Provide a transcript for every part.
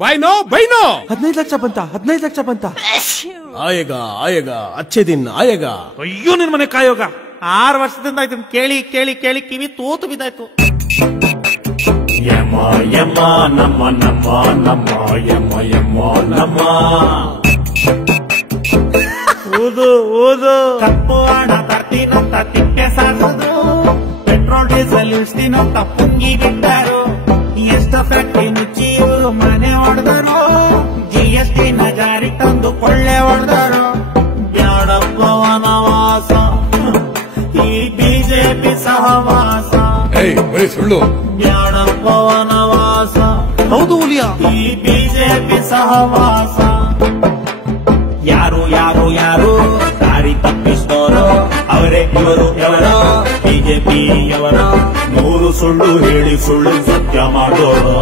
ಬೈನೋ 15 ಲಕ್ಷ ಬಂತ 15 ಲಕ್ಷ ಬಂತ. ಆಯೇಗಾ ಅಚ್ಚೆ ದಿನ ಆಯೇಗಾ. ಅಯ್ಯೋ ನಿನ್ ಮನೆ ಕಾಯೋಗ 6 ವರ್ಷದಿಂದ ಆಯ್ತು ಕೇಳಿ ಕೇಳಿ ಕೇಳಿ ಕಿವಿ ತೂತು ಬಿದ್ದಾಯ್ತು. ಯಮ್ಮ ಯಮ್ಮ ನಮ್ಮ ನಮ್ಮ ನಮ್ಮ ಯಮ್ಮ ಯಮ್ಮ ನಮ್ಮ ಓದು ಕಪ್ಪು ಹಣ ತರ್ತೀನಂತ ತಿಪ್ಪೆ ಸಾರಿಸಿದ್ರು, ಪೆಟ್ರೋಲ್ ಡೀಸೆಲ್ ಇಳಿಸ್ತೀನಂತ ಪುಂಗಿ ಬಿಟ್ಟರು, ಎಷ್ಟು ಫ್ಯಾಕ್ಟ್ರಿ ಮುಚ್ಚಿ ಇವರು ಮನೆ ಹೊಡೆದರು, GST ನ ಜಾರಿ ತಂದು ಕೊಳ್ಳೆ ಹೊಡೆದರು. ಬ್ಯಾಡಪ್ಪ ವನವಾಸ ಈ ಬಿಜೆಪಿ ಸಹವಾಸ, ಸುಳ್ಳು ಬ್ಯಾಡಪ್ಪ ವನವಾಸ ಹೌದು ಹುಲಿಯ ಈ ಬಿಜೆಪಿ ಸಹವಾಸ. ಯಾರು ಯಾರು ಯಾರು ದಾರಿ ತಪ್ಪಿಸಿದವರು ಅವರೇ ಇವರು ఎవరో ಬಿಜೆಪಿಯವರ 100 ಸುಳ್ಳು ಹೇಳಿ ಸುಳ್ಳು ಸತ್ಯ ಮಾಡೋರು.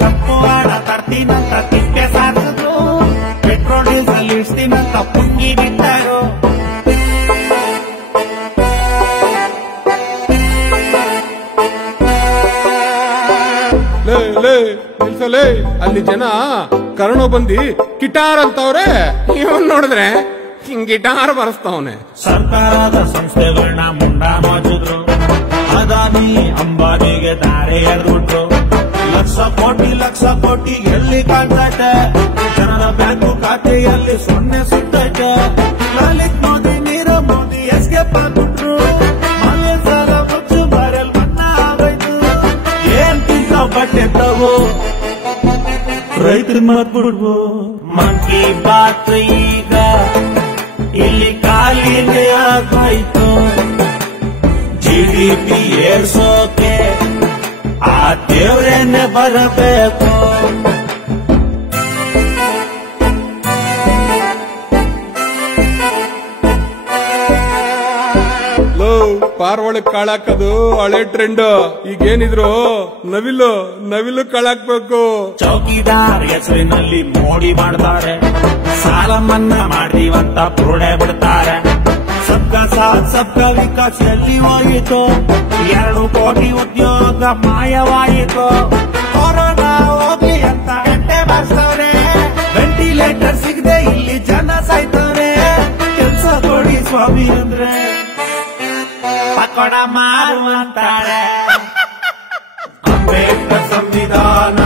ಕಪ್ಪು ಹಣ ತರ್ತೀನಂತ ತಿಪ್ಪೆ ಸಾರಿಸಿದ್ರು, ಪೆಟ್ರೋಲ್ ಡೀಸೆಲ್ ಇಳಿಸ್ತೀನಂತ ಪುಂಗಿ ಬಿಟ್ಟರು. ನಿಲ್ಸಲೇ ಅಲ್ಲಿ ಜನ ಕರ್ಣೋ ಬಂದಿ ಗಿಟಾರ್ ಅಂತವ್ರೆ, ಇವನ್ ನೋಡಿದ್ರೆ ಹಿಂಗ್ ಗಿಟಾರ್ ಬರಸ್ತಾವನೆ. ಸರ್ಕಾರದ ಸಂಸ್ಥೆಗಳನ್ನ ಮುಂಡ ಮಾಡಿದ್ರು, ಅದಾನಿ ಅಂಬಾನಿಗೆ ದಾರೆ ಎರೆದ್ಬಿಟ್ರು. ಲಕ್ಷ ಕೋಟಿ ಎಲ್ಲಿ ಕಾಣ್ತೈತೆ, ಜನರ ಬ್ಯಾಂಕು ಖಾತೆಯಲ್ಲಿ 0 ಸಿಗ್ತೈತೆ. ಲಲಿತ್ ಮೋದಿ ನೀರವ್ ಮೋದಿ ಎಸ್ಕೇಪ್ ಆಗ್ಬಿಟ್ರು, ಮನೆ ಸಾಲ ಮುಚ್ಚು ಬರಲ್ ಮನ್ನ ಆಗೋಯ್ತು. ಏನ್ ತಿಂತ ಬಟ್ಟೆ ತಗೋ ರೈತರ ಮತ್ಬಿಡ್ಬೋ. ಮನ್ ಕಿ ಬಾತ್ ಈಗ ಇಲ್ಲಿ ಕಾಲಿಗೆ ಆಗೋಯ್ತು, GDP ಏರ್ಸೋಕೆ ಆ ದೇವ್ರೇನೆ ಬರಬೇಕು. ಪಾರ್ವಳಕ್ ಕಾಳಾಕದು ಹಳೆ ಟ್ರೆಂಡ್. ಈಗೇನಿದ್ರು ನವಿಲು ಕಾಳಾಕ್ಬೇಕು. ಚೌಕಿದಾರ್ ಹೆಸರಿನಲ್ಲಿ ಮೋಡಿ ಮಾಡ್ತಾರೆ, ಸಾಲ ಮನ್ನಾ ಮಾಡ್ತೀವಂತ ಪುರುಡೆ ಬಿಡ್ತಾರೆ. ಸಬ್ಕಾ ಸಾಥ್ ಸಬ್ಕಾ ವಿಕಾಸ್ ಎಲ್ಲಿ ಹೋಯಿತು, 2 ಕೋಟಿ ಉದ್ಯೋಗ ಮಾಯವಾಯಿತು. ಕೊರೋನಾ ಹೋಗ್ಲಿ ಅಂತ ಗಂಟೆ ಬಾರಿಸ್ತವ್ರೆ, ವೆಂಟಿಲೇಟರ್ ಸಿಗದೆ ಇಲ್ಲಿ ಜನ ಸಾಯ್ತವ್ರೆ. ಕೆಲ್ಸ ಕೊಡಿ ಸ್ವಾಮಿ ಅಂದ್ರೆ ಪಕೋಡ ಮಾರುವಂತಾರೆ. ಅಂಬೇಡ್ಕರ್ ಸಂವಿಧಾನ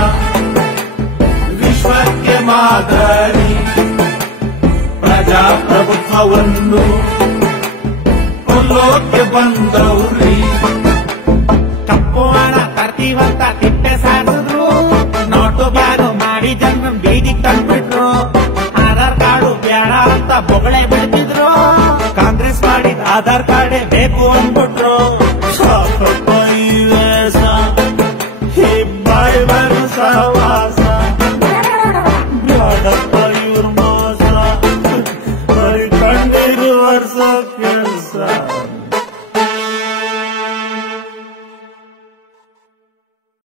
ವಿಶ್ವಕ್ಕೆ ಮಾದರಿ, ಪ್ರಜಾಪ್ರಭುತ್ವವನ್ನು ಕೊಲ್ಲೋಕೆ ಬಂದವ್ರಿ. ಕಪ್ಪು ಹಣ ತರ್ತೀವಂತ ತಿಪ್ಪೆ ಸಾರಿಸಿದ್ರು, ನೋಟು ಬ್ಯಾನು ಮಾಡಿ ಜನ ಬೀದಿಗೆ ತಂದ್ಬಿಟ್ರು. ಆಧಾರ್ ಕಾರ್ಡು ಬೇಡ ಅಂತ ಬೊಗಳೆ ಬಿಡ್ತಿದ್ರು, ಕಾಂಗ್ರೆಸ್ ಮಾಡಿದ ಆಧಾರ್ ಕಾರ್ಡೇ ಬೇಕು ಅಂದ್ಬಿಟ್ರು. ಬಾಯಿ ಸಹವಾಸ ಬ್ಯಾಡಪ್ಪ ಇವ್ರ ಮೋಸ, ಬರೀ ಕಣ್ಣೀರು ವರ್ಷ ಕೆಲಸ.